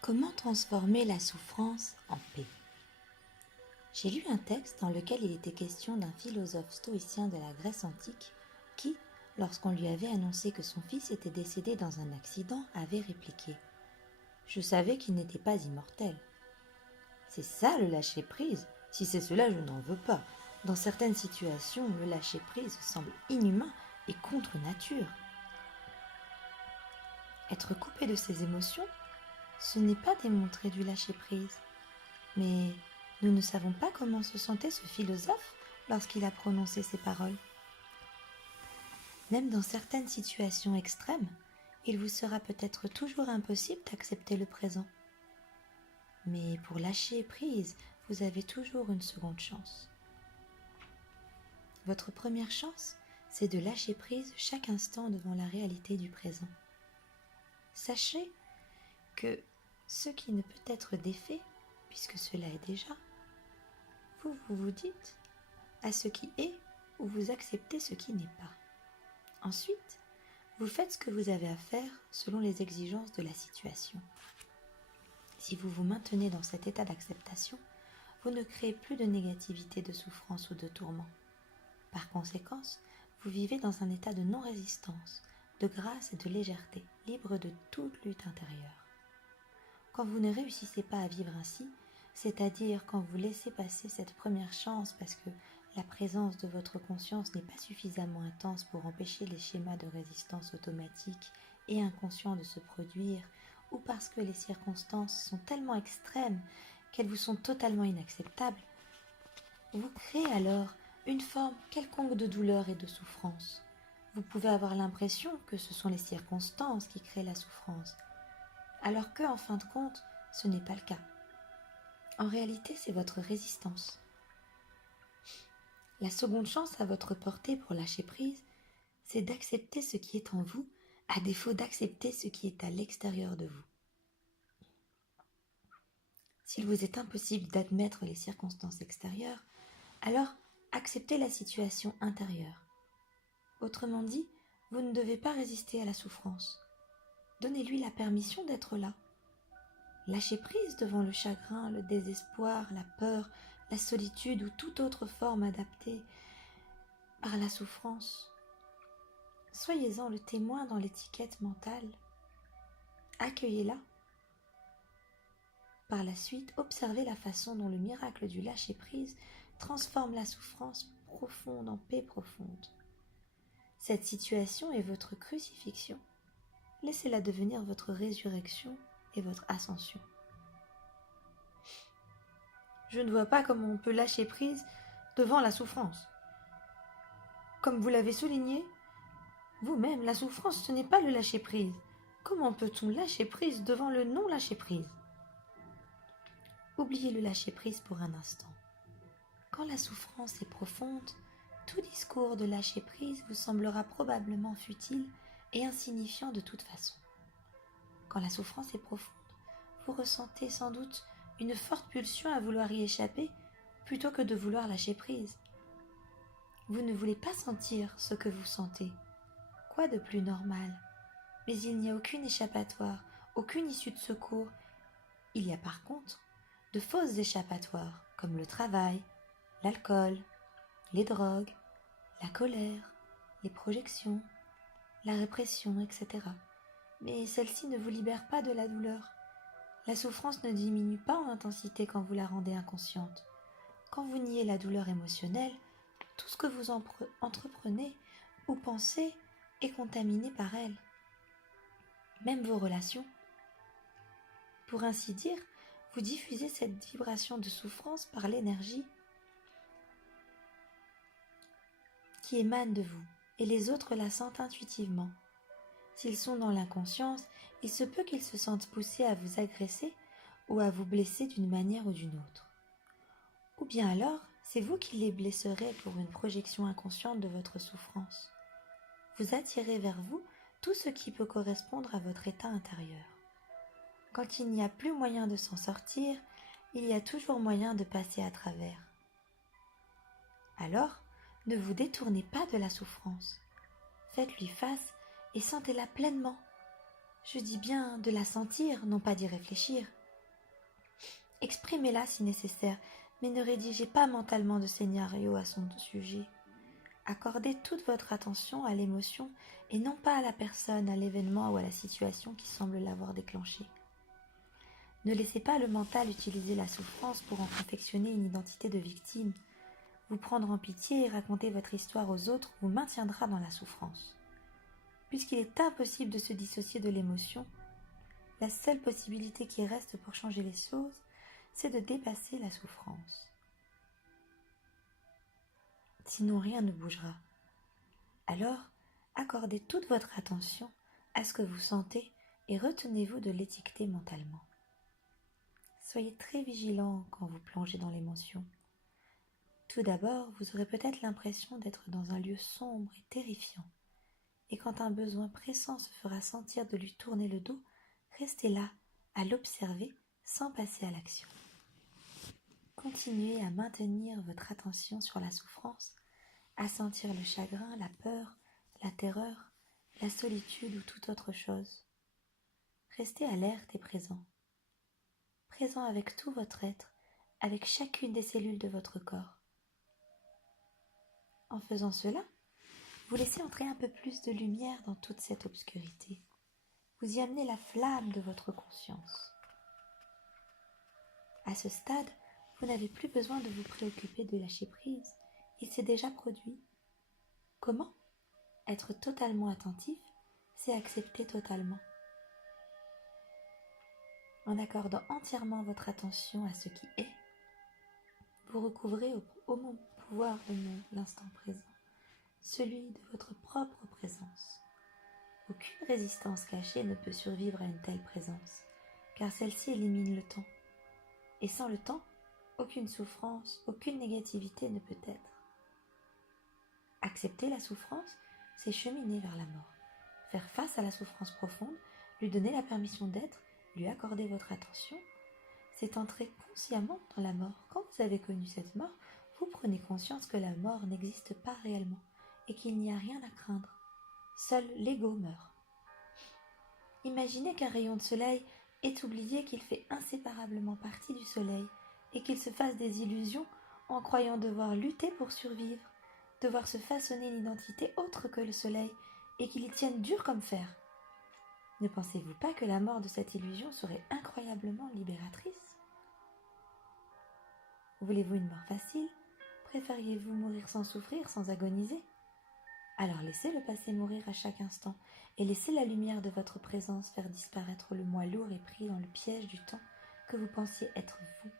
Comment transformer la souffrance en paix? J'ai lu un texte dans lequel il était question d'un philosophe stoïcien de la Grèce antique qui, lorsqu'on lui avait annoncé que son fils était décédé dans un accident, avait répliqué: Je savais qu'il n'était pas immortel. C'est ça le lâcher-prise. Si c'est cela, je n'en veux pas. Dans certaines situations, le lâcher-prise semble inhumain et contre nature. Être coupé de ses émotions, ce n'est pas démontrer du lâcher-prise. Mais nous ne savons pas comment se sentait ce philosophe lorsqu'il a prononcé ces paroles. Même dans certaines situations extrêmes, il vous sera peut-être toujours impossible d'accepter le présent. Mais pour lâcher prise, vous avez toujours une seconde chance. Votre première chance, c'est de lâcher prise chaque instant devant la réalité du présent. Sachez que ce qui ne peut être défait, puisque cela est déjà, vous dites à ce qui est ou vous acceptez ce qui n'est pas. Ensuite, vous faites ce que vous avez à faire selon les exigences de la situation. Si vous vous maintenez dans cet état d'acceptation, vous ne créez plus de négativité, de souffrance ou de tourment. Par conséquent, vous vivez dans un état de non-résistance, de grâce et de légèreté, libre de toute lutte intérieure. Quand vous ne réussissez pas à vivre ainsi, c'est-à-dire quand vous laissez passer cette première chance parce que la présence de votre conscience n'est pas suffisamment intense pour empêcher les schémas de résistance automatique et inconscients de se produire, ou parce que les circonstances sont tellement extrêmes qu'elles vous sont totalement inacceptables, vous créez alors une forme quelconque de douleur et de souffrance. Vous pouvez avoir l'impression que ce sont les circonstances qui créent la souffrance, alors que, en fin de compte, ce n'est pas le cas. En réalité, c'est votre résistance. La seconde chance à votre portée pour lâcher prise, c'est d'accepter ce qui est en vous, à défaut d'accepter ce qui est à l'extérieur de vous. S'il vous est impossible d'admettre les circonstances extérieures, alors acceptez la situation intérieure. Autrement dit, vous ne devez pas résister à la souffrance. Donnez-lui la permission d'être là. Lâchez prise devant le chagrin, le désespoir, la peur, la solitude ou toute autre forme adaptée par la souffrance. Soyez-en le témoin dans l'étiquette mentale. Accueillez-la. Par la suite, observez la façon dont le miracle du lâcher-prise transforme la souffrance profonde en paix profonde. Cette situation est votre crucifixion. Laissez-la devenir votre résurrection et votre ascension. Je ne vois pas comment on peut lâcher prise devant la souffrance. Comme vous l'avez souligné, vous-même, la souffrance, ce n'est pas le lâcher-prise. Comment peut-on lâcher prise devant le non-lâcher-prise? Oubliez le lâcher-prise pour un instant. Quand la souffrance est profonde, tout discours de lâcher-prise vous semblera probablement futile et insignifiant de toute façon. Quand la souffrance est profonde, vous ressentez sans doute une forte pulsion à vouloir y échapper plutôt que de vouloir lâcher prise. Vous ne voulez pas sentir ce que vous sentez. Quoi de plus normal? Mais il n'y a aucune échappatoire, aucune issue de secours. Il y a par contre de fausses échappatoires, comme le travail, l'alcool, les drogues, la colère, les projections, la répression, etc. Mais celle-ci ne vous libère pas de la douleur. La souffrance ne diminue pas en intensité quand vous la rendez inconsciente. Quand vous niez la douleur émotionnelle, tout ce que vous entreprenez ou pensez est contaminé par elle. Même vos relations. Pour ainsi dire, vous diffusez cette vibration de souffrance par l'énergie qui émane de vous, et les autres la sentent intuitivement. S'ils sont dans l'inconscience, il se peut qu'ils se sentent poussés à vous agresser ou à vous blesser d'une manière ou d'une autre. Ou bien alors, c'est vous qui les blesserez pour une projection inconsciente de votre souffrance. Vous attirez vers vous tout ce qui peut correspondre à votre état intérieur. Quand il n'y a plus moyen de s'en sortir, il y a toujours moyen de passer à travers. Alors, ne vous détournez pas de la souffrance. Faites-lui face et sentez-la pleinement. Je dis bien de la sentir, non pas d'y réfléchir. Exprimez-la si nécessaire, mais ne rédigez pas mentalement de scénario à son sujet. Accordez toute votre attention à l'émotion et non pas à la personne, à l'événement ou à la situation qui semble l'avoir déclenché. Ne laissez pas le mental utiliser la souffrance pour en confectionner une identité de victime. Vous prendre en pitié et raconter votre histoire aux autres vous maintiendra dans la souffrance. Puisqu'il est impossible de se dissocier de l'émotion, la seule possibilité qui reste pour changer les choses, c'est de dépasser la souffrance. Sinon rien ne bougera. Alors, accordez toute votre attention à ce que vous sentez et retenez-vous de l'étiqueter mentalement. Soyez très vigilant quand vous plongez dans l'émotion. Tout d'abord, vous aurez peut-être l'impression d'être dans un lieu sombre et terrifiant. Et quand un besoin pressant se fera sentir de lui tourner le dos, restez là, à l'observer, sans passer à l'action. Continuez à maintenir votre attention sur la souffrance, à sentir le chagrin, la peur, la terreur, la solitude ou toute autre chose. Restez alerte et présent. Présent avec tout votre être, avec chacune des cellules de votre corps. En faisant cela, vous laissez entrer un peu plus de lumière dans toute cette obscurité. Vous y amenez la flamme de votre conscience. À ce stade, vous n'avez plus besoin de vous préoccuper de lâcher prise. Il s'est déjà produit. Comment ? Être totalement attentif, c'est accepter totalement. En accordant entièrement votre attention à ce qui est, vous recouvrez au pouvoir de l'instant présent, celui de votre propre présence. Aucune résistance cachée ne peut survivre à une telle présence, car celle-ci élimine le temps. Et sans le temps, aucune souffrance, aucune négativité ne peut être. Accepter la souffrance, c'est cheminer vers la mort. Faire face à la souffrance profonde, lui donner la permission d'être, lui accorder votre attention, c'est entrer consciemment dans la mort. Quand vous avez connu cette mort, vous prenez conscience que la mort n'existe pas réellement et qu'il n'y a rien à craindre. Seul l'ego meurt. Imaginez qu'un rayon de soleil ait oublié qu'il fait inséparablement partie du soleil et qu'il se fasse des illusions en croyant devoir lutter pour survivre, devoir se façonner une identité autre que le soleil et qu'il y tienne dur comme fer. Ne pensez-vous pas que la mort de cette illusion serait incroyablement libératrice ? Voulez-vous une mort facile ? Préfériez-vous mourir sans souffrir, sans agoniser ? Alors laissez le passé mourir à chaque instant et laissez la lumière de votre présence faire disparaître le moi lourd et pris dans le piège du temps que vous pensiez être vous.